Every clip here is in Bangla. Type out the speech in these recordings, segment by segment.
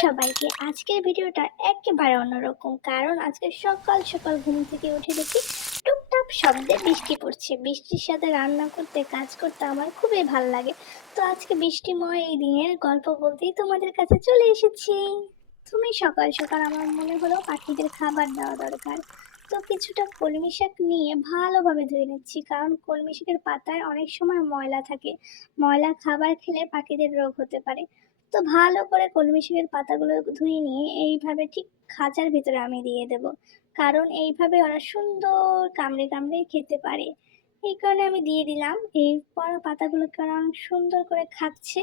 সবাইকে আজকের ভিডিওটা একেবারে অন্যরকম, কারণ আজকে সকাল সকাল ঘুম থেকে উঠে দেখি টুপটাপ শব্দে বৃষ্টি পড়ছে। বৃষ্টির সাথে রান্না করতে কাজ করতে আমার খুবই ভালো লাগে। তো আজকে বৃষ্টিময় এই দিনের গল্প বলতেই তোমাদের কাছে চলে এসেছি। তুমি সকাল সকাল আমার মনে হলো পাখিদের খাবার দেওয়া দরকার। তো কিছুটা কলমি শাক নিয়ে ভালোভাবে ধুয়ে নিচ্ছি, কারণ কলমি শাকের পাতায় অনেক সময় ময়লা থাকে। ময়লা খাবার খেলে পাখিদের রোগ হতে পারে। তো ভালো করে কলমি শাকের পাতাগুলো ধুয়ে নিয়ে এইভাবে ঠিক খাঁচার ভিতরে আমি দিয়ে দেব, কারণ এইভাবে ওরা সুন্দর কামড়ে কামড়ে খেতে পারে। এই কারণে আমি দিয়ে দিলাম। এরপর পাতাগুলোকে ওরা অনেক সুন্দর করে খাচ্ছে।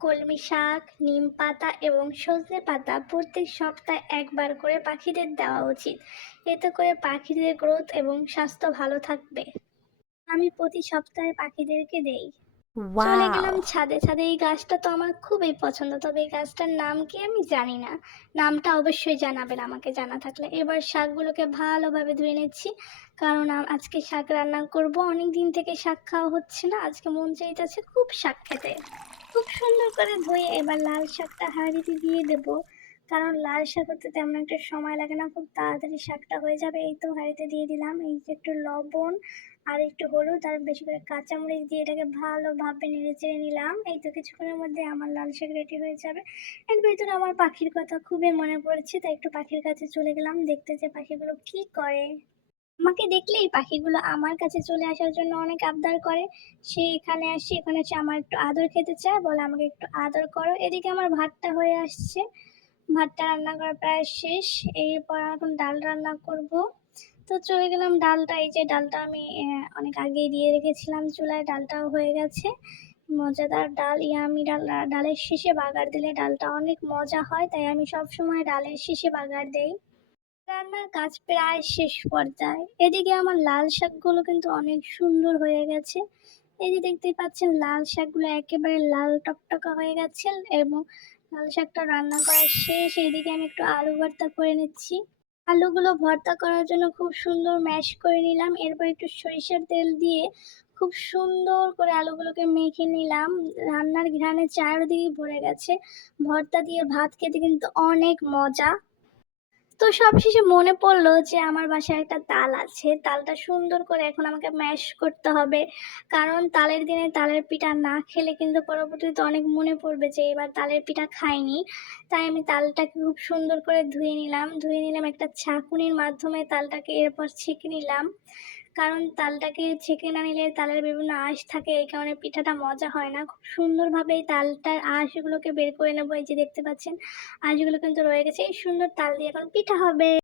কলমি শাক, নিম পাতা এবং সজনে পাতা প্রত্যেক সপ্তাহে একবার করে পাখিদের দেওয়া উচিত। এতে করে পাখিদের গ্রোথ এবং স্বাস্থ্য ভালো থাকবে। আমি প্রতি সপ্তাহে পাখিদেরকে দেই। চলে গেলাম ওয়াও! ছাদে। ছাদে এই গাছটা তো আমার খুবই পছন্দ, তবে এই গাছটার নাম কি আমি জানি না। নামটা অবশ্যই জানাবেন আমাকে, জানা থাকলে। এবার শাকগুলোকে ভালোভাবে ধুয়ে নিচ্ছি, কারণ আজকে শাক রান্না করব। অনেক দিন থেকে শাক খাওয়া হচ্ছে না, আজকে মন চাইতেছে খুব শাক খেতে। খুব সুন্দর করে ধুয়ে এবার লাল শাকটা হাঁড়িতে দিয়ে দেব, কারণ লাল শাক হতে তেমন একটা সময় লাগে না, খুব তাড়াতাড়ি শাকটা হয়ে যাবে। এই তো হাঁড়িতে দিয়ে দিলাম। এই যে একটু লবণ আর একটু হলুদ আর বেশি করে কাঁচামরিচ দিয়ে এটাকে ভালোভাবে নেড়ে চেড়ে নিলাম। এই তো কিছুক্ষণের মধ্যে আমার লাল শাক রেডি হয়ে যাবে। এর ভিতরে আমার পাখির কথা খুবই মনে পড়ছে, তাই একটু পাখির কাছে চলে গেলাম দেখতে যে পাখিগুলো কি করে। আমাকে দেখলেই পাখিগুলো আমার কাছে চলে আসার জন্য অনেক আবদার করে। সে এখানে আসে, এখানে এসে আমার একটু আদর খেতে চায়, বলে আমাকে একটু আদর করো। এদিকে আমার ভাতটা হয়ে আসছে, ভাতটা রান্না করা প্রায় শেষ। এরপর এখন ডাল রান্না করব। তো চলে গেলাম ডালটা, এই যে ডালটা আমি অনেক আগেই দিয়ে রেখেছিলাম চুলায়, ডালটাও হয়ে গেছে। মজাদার ডাল, ইয়ামি ডাল। ডালের শেষে বাগার দিলে ডালটা অনেক মজা হয়, তাই আমি সব সময় ডালের শেষে বাগার দেই। রান্নার কাজ প্রায় শেষ পর্যায়ে। এদিকে আমার লাল শাকগুলো কিন্তু অনেক সুন্দর হয়ে গেছে। এই যে দেখতেই পাচ্ছেন লাল শাকগুলো একেবারে লাল টকটকা হয়ে গেছে, এবং লাল শাকটা রান্না করা শেষ। এদিকে আমি একটু আলু ভর্তা করে নিচ্ছি। আলুগুলো ভর্তা করার জন্য খুব সুন্দর ম্যাশ করে নিলাম। এরপর একটু সরিষার তেল দিয়ে খুব সুন্দর করে আলুগুলোকে মেখে নিলাম। রান্নার ঘ্রাণে চারদিকে ভরে গেছে। ভর্তা দিয়ে ভাত খেতে কিন্তু অনেক মজা। তো সবশেষে মনে পড়লো যে আমার বাসায় একটা তাল আছে। তালটা সুন্দর করে এখন আমাকে ম্যাশ করতে হবে, কারণ তালের দিনে তালের পিঠা না খেলে কিন্তু পরবর্তীতে অনেক মনে পড়বে যে এবার তালের পিঠা খাইনি। তাই আমি তালটাকে খুব সুন্দর করে ধুয়ে নিলাম একটা ছাঁকুনির মাধ্যমে। তালটাকে এরপর ছেঁকে নিলাম, কারণ তালটাকে ছেঁকে না নিলে তালের বিভিন্ন আঁশ থাকে, এই কারণে পিঠাটা মজা হয় না। খুব সুন্দরভাবে এই তালটার আঁশগুলোকে বের করে নেবো। এই যে দেখতে পাচ্ছেন আঁশগুলো কিন্তু রয়ে গেছে। এই সুন্দর তাল দিয়ে এখন পিঠা হবে।